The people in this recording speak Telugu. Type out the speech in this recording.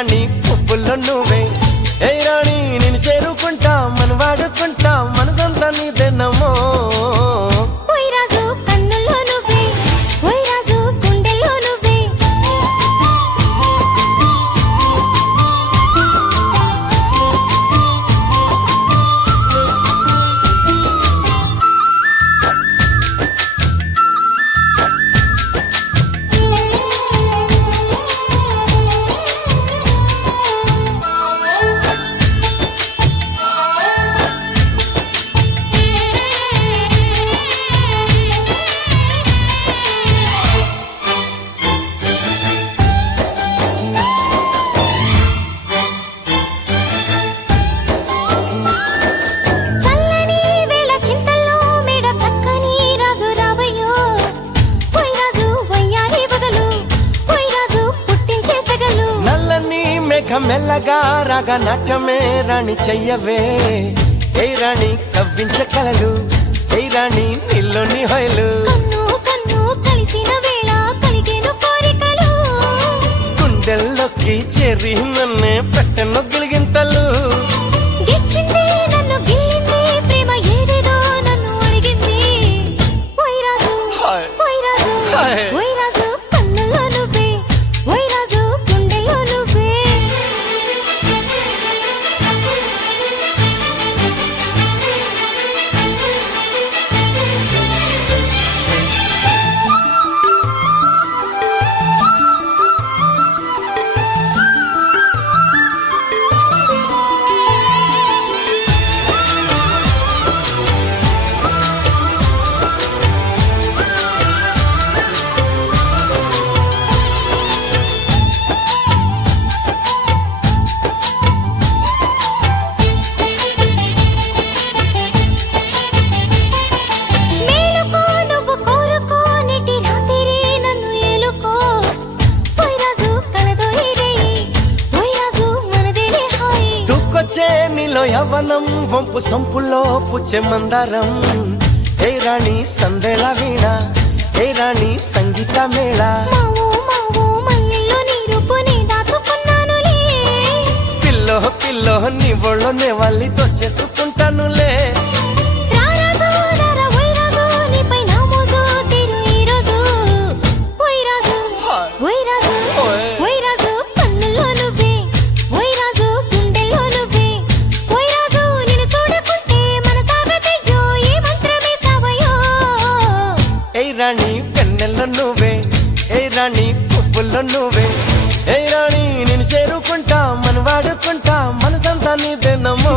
రాణి పువ్వుల్లో నువ్వే ఏ రాణి నిన్ను చేరుకుంటా మన వాడుకుంటా మనసంతా నీదేనమ్మో మెల్లగా రాగా నాట్యమే రాణి చెయ్యవే ఏ రాణి కవ్వించ కలలు ఏ రాణి నీలోని హొయలు గుండెల్లోకి చేరి నన్నే పెట్టెను గిలిగింతలు నీలో యవ్వనం వంపు సొంపులో పుచ్చే మందారం ఏ రాణి సందేళ వీణ ఏ రాణి సంగీత మేళ పిల్లో పిల్లో నీ ఒళ్ళోనే వాళ్ళతో చేసుకుంటానులే రాణి కన్నెల్లో నువ్వే ఏ రాణి పువ్వుల్లో నువ్వే ఏ రాణి నిన్ను చేరుకుంటా మన వాడుకుంటా మనసంతా నీదేనమ్మో